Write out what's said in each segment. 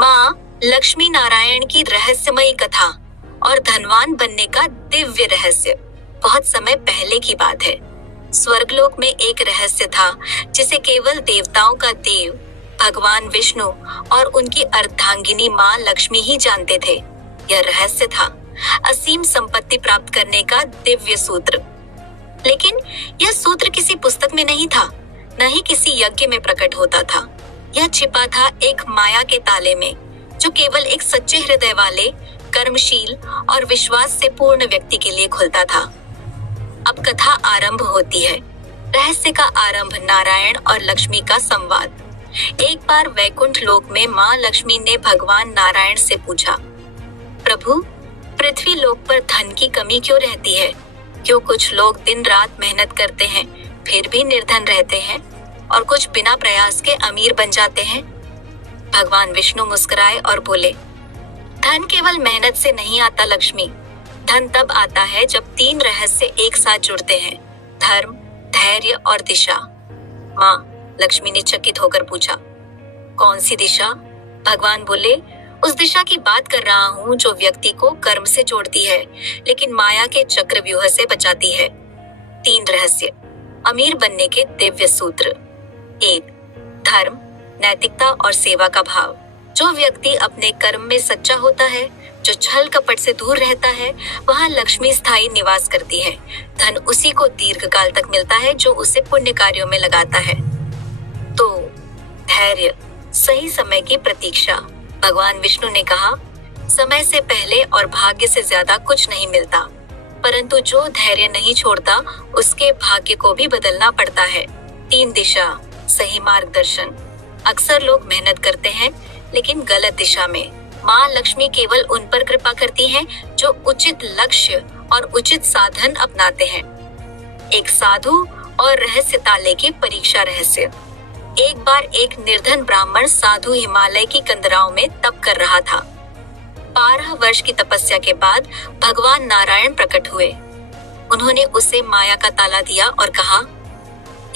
माँ लक्ष्मी नारायण की रहस्यमयी कथा और धनवान बनने का दिव्य रहस्य। बहुत समय पहले की बात है। स्वर्गलोक में एक रहस्य था जिसे केवल देवताओं का देव भगवान विष्णु और उनकी अर्धांगिनी माँ लक्ष्मी ही जानते थे। यह रहस्य था असीम संपत्ति प्राप्त करने का दिव्य सूत्र। लेकिन यह सूत्र किसी पुस्तक में नहीं था, न ही किसी यज्ञ में प्रकट होता था। यह छिपा था एक माया के ताले में, जो केवल एक सच्चे हृदय वाले, कर्मशील और विश्वास से पूर्ण व्यक्ति के लिए खुलता था। अब कथा आरंभ होती है। रहस्य का आरंभ नारायण और लक्ष्मी का संवाद। एक बार वैकुंठ लोक में माँ लक्ष्मी ने भगवान नारायण से पूछा, प्रभु, पृथ्वी लोक पर धन की कमी क्यों रहती है? क्यों कुछ लोग दिन रात मेहनत करते हैं फिर भी निर्धन रहते हैं और कुछ बिना प्रयास के अमीर बन जाते हैं? भगवान विष्णु मुस्कुराए और बोले, धन केवल मेहनत से नहीं आता लक्ष्मी। धन तब आता है जब 3 रहस्य एक साथ जुड़ते हैं, धर्म, धैर्य और दिशा। माँ लक्ष्मी ने चकित होकर पूछा, कौन सी दिशा? भगवान बोले, उस दिशा की बात कर रहा हूँ जो व्यक्ति को कर्म से जोड़ती है लेकिन माया के चक्रव्यूह से बचाती है। 3 रहस्य, अमीर बनने के दिव्य सूत्र। 1. धर्म, नैतिकता और सेवा का भाव। जो व्यक्ति अपने कर्म में सच्चा होता है, जो छल कपट से दूर रहता है, वहाँ लक्ष्मी स्थायी निवास करती है। धन उसी को दीर्घकाल तक मिलता है जो उसे पुण्य कार्यों में लगाता है। 2. धैर्य, सही समय की प्रतीक्षा। भगवान विष्णु ने कहा, समय से पहले और भाग्य से ज्यादा कुछ नहीं मिलता, परंतु जो धैर्य नहीं छोड़ता उसके भाग्य को भी बदलना पड़ता है। 3. दिशा, सही मार्गदर्शन। अक्सर लोग मेहनत करते हैं लेकिन गलत दिशा में। माँ लक्ष्मी केवल उन पर कृपा करती हैं जो उचित लक्ष्य और उचित साधन अपनाते हैं। एक साधु और रहस्य ताले की परीक्षा रहस्य। एक बार एक निर्धन ब्राह्मण साधु हिमालय की कंदराओं में तप कर रहा था। 12 वर्ष की तपस्या के बाद भगवान नारायण प्रकट हुए। उन्होंने उसे माया का ताला दिया और कहा,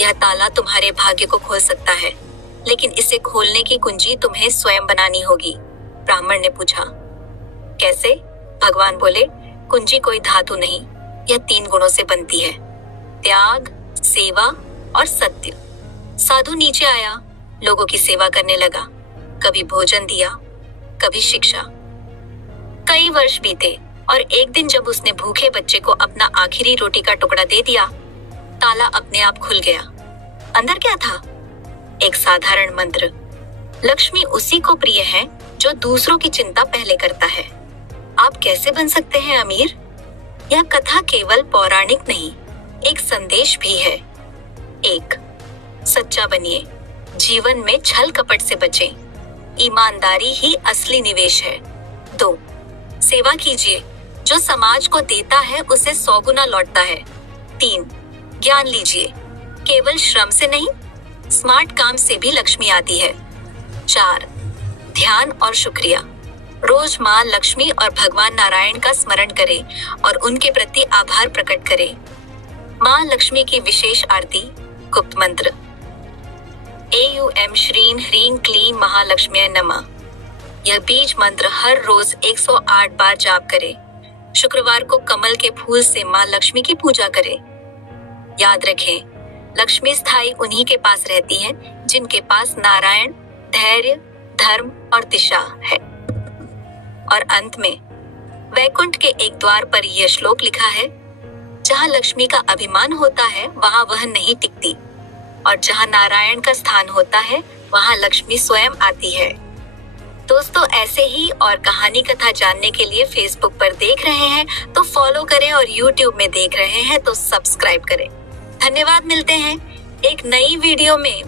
यह ताला तुम्हारे भाग्य को खोल सकता है, लेकिन इसे खोलने की कुंजी तुम्हें स्वयं बनानी होगी। ब्राह्मण ने पूछा, कैसे? भगवान बोले, कुंजी कोई धातु नहीं, यह 3 गुणों से बनती है, त्याग, सेवा और सत्य। साधु नीचे आया, लोगों की सेवा करने लगा। कभी भोजन दिया, कभी शिक्षा। कई वर्ष बीते और एक दिन जब उसने भूखे बच्चे को अपना आखिरी रोटी का टुकड़ा दे दिया, ताला अपने आप खुल गया। अंदर क्या था? एक साधारण मंत्र, लक्ष्मी उसी को प्रिय है जो दूसरों की चिंता पहले करता है। आप कैसे बन सकते हैं अमीर? यह कथा केवल पौराणिक नहीं, एक संदेश भी है। 1. सच्चा बनिए, जीवन में छल कपट से बचें, ईमानदारी ही असली निवेश है। 2. सेवा कीजिए, जो समाज को देता है उसे 100 गुना लौटता है। 3. ज्ञान लीजिए, केवल श्रम से नहीं, स्मार्ट काम से भी लक्ष्मी आती है। 4. ध्यान और शुक्रिया, रोज माँ लक्ष्मी और भगवान नारायण का स्मरण करें और उनके प्रति आभार प्रकट करें। माँ लक्ष्मी की विशेष आरती, गुप्त मंत्र, एयूएम श्रीं ह्रीं क्लीं महालक्ष्म्यै नमः। यह बीज मंत्र हर रोज 108 बार जाप करें। शुक्रवार को कमल के फूल से माँ लक्ष्मी की पूजा करें। याद रखें, लक्ष्मी स्थायी उन्हीं के पास रहती हैं जिनके पास नारायण, धैर्य, धर्म और दिशा है। और अंत में वैकुंठ के एक द्वार पर यह श्लोक लिखा है, जहाँ लक्ष्मी का अभिमान होता है वहाँ वह नहीं टिकती, और जहाँ नारायण का स्थान होता है वहाँ लक्ष्मी स्वयं आती है। दोस्तों, ऐसे ही और कहानी कथा जानने के लिए फेसबुक पर देख रहे हैं तो फॉलो करें और यूट्यूब में देख रहे हैं तो सब्सक्राइब करें। धन्यवाद। मिलते हैं एक नई वीडियो में।